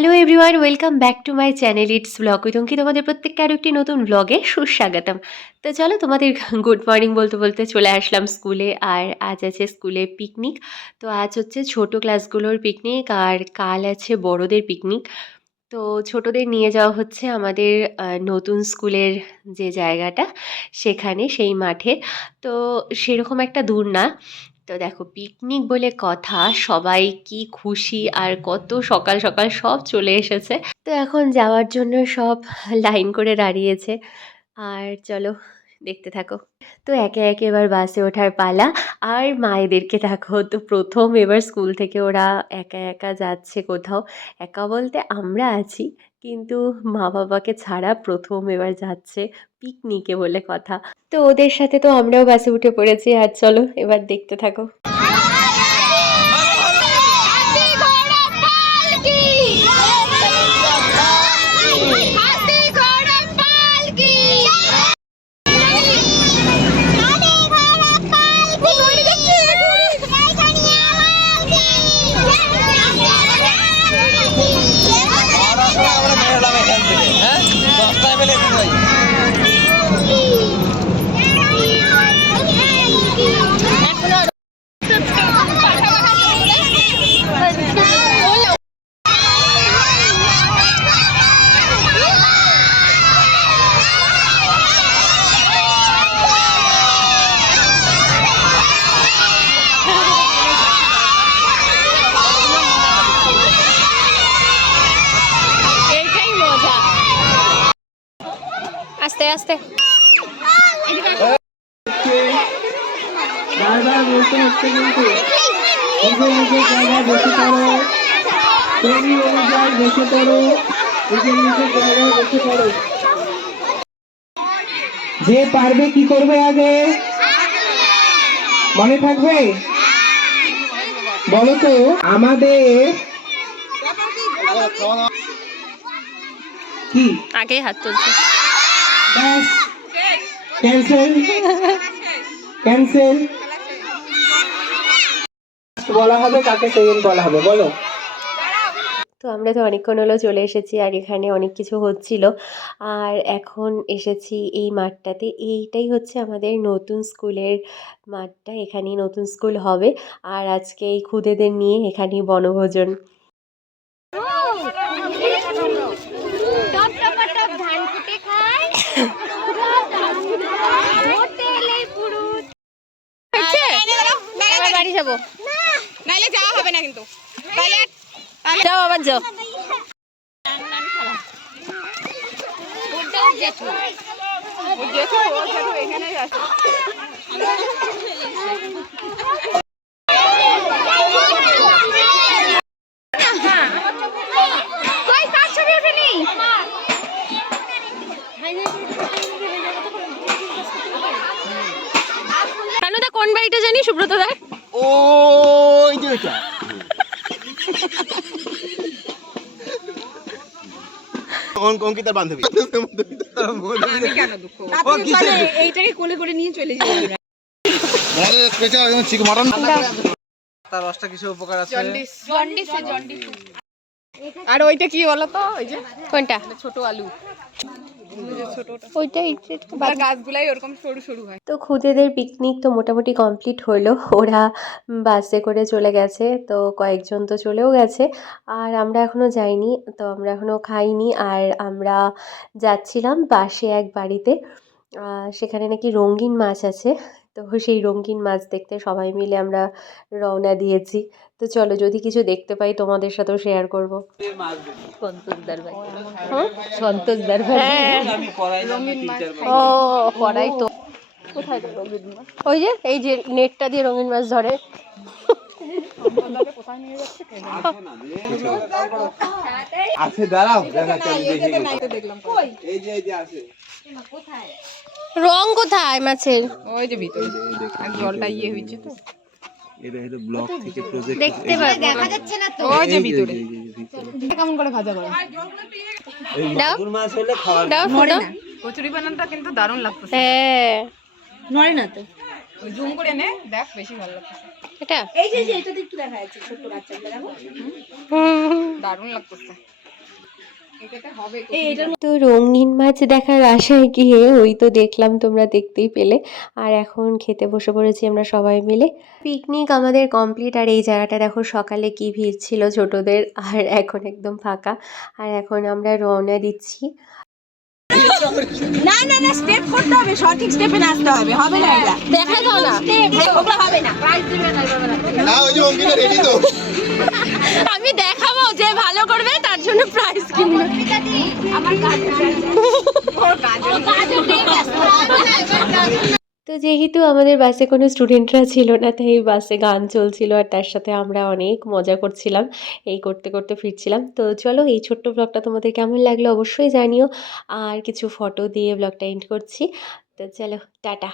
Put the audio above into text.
Hello everyone, welcome back to my channel it's blog with Anki. তোমাদের প্রত্যেককে আরও একটি নতুন ব্লগে সুস্বাগতম। তো চলো, তোমাদের গুড মর্নিং বলতে বলতে চলে আসলাম স্কুলে। আর আজ আছে স্কুলে পিকনিক। তো আজ হচ্ছে ছোট ক্লাসগুলোর পিকনিক, আর কাল আছে বড়দের পিকনিক। তো ছোটদের নিয়ে যাওয়া হচ্ছে আমাদের নতুন স্কুলের যে জায়গাটা, সেখানে, সেই মাঠে। তো সেরকম একটা দূর না। তো দেখো, পিকনিক বলে কথা, সবাই কি খুশি, আর কত সকাল সকাল সব চলে এসেছে। তো এখন যাওয়ার জন্য সব লাইন করে দাঁড়িয়েছে। আর চলো, দেখতে থাকো। তো একে একে এবার বাসে ওঠার পালা। আর মায়েদেরকে দেখো, তো প্রথম এবার স্কুল থেকে ওরা একা একা যাচ্ছে কোথাও। একা বলতে আমরা আছি, কিন্তু মা বাবাকে ছাড়া প্রথম এবার যাচ্ছে পিকনিকে বলে কথা। তো ওদের সাথে তো আমরাও বাসে উঠে পড়েছি। আর চলো, এবার দেখতে থাকো। আস্তে আস্তে বারবার বলতে হচ্ছে, কিন্তু নিজের নিজের জায়গায় বসে পড়ো, শ্রেণী অনুযায়ী বসে পড়ো, নিজের নিজের জায়গায় বসে পড়ো। যে পারবে কি করবে আগে মনে থাকবে? বলো তো। আমাদের কি আগে হাত তুলছে। ব্যাস, ক্যান্সেল ক্যান্সেল। বলা হবে, কাকে সেকেন্ড বলা হবে, বলো। তো আমরা তো অনেকক্ষণ হলো চলে এসেছি, আর এখানে অনেক কিছু হচ্ছিল। আর এখন এসেছি এই মাঠটাতে। এইটাই হচ্ছে আমাদের নতুন স্কুলের মাঠটা, এখানেই নতুন স্কুল হবে। আর আজকে এই খুদেদের নিয়ে এখানেই বনভোজন। বাড়ি যাবো, নাইলে যাওয়া হবে না, কিন্তু যাও, আবার যাও। কোন বাড়িটা জানি, সুব্রত দার? ওই যে এটা অঙ্কিতার বান্ধবী। এইটাকে কোলে করে নিয়ে চলে যাবে। Special chicken mutton. তার রসটা কিছু উপকার আছে। জন্ডিস। আর ওইটা কি বলো তো? ওই যে কোনটা? ছোট আলু, ওইটাই। গাছগুলাই ওরকম সরু সরু হয়। তো খুদেদের পিকনিক তো মোটামুটি কমপ্লিট হলো। ওরা বাসে করে চলে গেছে, তো কয়েকজন তো চলেও গেছে। আর আমরা এখনও যাইনি, তো আমরা এখনও খাইনি। আর আমরা যাচ্ছিলাম পাশে এক বাড়িতে। সেখানে নাকি রঙিন মাছ আছে। তো সেই রঙিন মাছ দেখতে সবাই মিলে আমরা রওনা দিয়েছি। তো চলো, যদি কিছু দেখতে পাই তোমাদের সাথেও শেয়ার করবো। সন্তোষদার বাড়ি। সন্তোষদার বাড়ি। ও, কড়াই তো। কোথায় রঙিন মাছ? ওই যে, এই যে নেটটা দিয়ে রঙিন মাছ ধরে। আছে, দাঁড়াও দেখাচ্ছি। এই যে আছে। রং কোথায় মাছের? ওই যে ভিতরে জলটা হয়েছে তো। এটা ব্লক থেকে প্রজেক্ট দেখতে পাবে, দেখা যাচ্ছে না তো। ওই যে ভিতরে কেমন করে ভাজা করে। দাও মাছ হলে খাওয়া দাও নড়ে দাও। না। কচুরি বানানটা কিন্তু দারুণ লাগতেছে। হ্যাঁ, নড়ে না তো। ওই জুম করে নে, দেখ বেশি ভালো লাগতেছে। এটা এই যে এটাতে একটু দেখা যাচ্ছে ছোট বাচ্চাগুলো, দেখো দারুণ লাগতেছে। তো রঙিন মাছ দেখার আশায় গিয়ে ওই তো দেখলাম, তোমরা দেখতেই পেলে। আর এখন খেতে বসে পড়েছি আমরা সবাই মিলে। পিকনিক আমাদের কমপ্লিট। আর এই জায়গাটা দেখো, সকালে কি ভিড় ছিল ছোটদের, আর এখন একদম ফাঁকা। আর এখন আমরা রওনা দিচ্ছি। না না না, স্টেপ করতে হবে, সঠিক স্টেপে নাচতে হবে, হবে না এটা দেখা দাও না, ওগুলো হবে না, প্রাইজ দিবে না না ওই যে অঙ্কিতা রেডি তো আমি দেখাবো যে ভালো করবে তার জন্য প্রাইজ কিনবো। আমার তো যেহেতু আমাদের বাসে কোনো স্টুডেন্টরা ছিল না, তাই বাসে গান চলছিল আর তার সাথে আমরা অনেক মজা করছিলাম। এই করতে করতে ফিরছিলাম। তো চলো, এই ছোট্ট ব্লগটা তোমাদের কেমন লাগলো অবশ্যই জানিও। আর কিছু ফটো দিয়ে ব্লগটা এন্ড করছি। তো চলো, টাটা।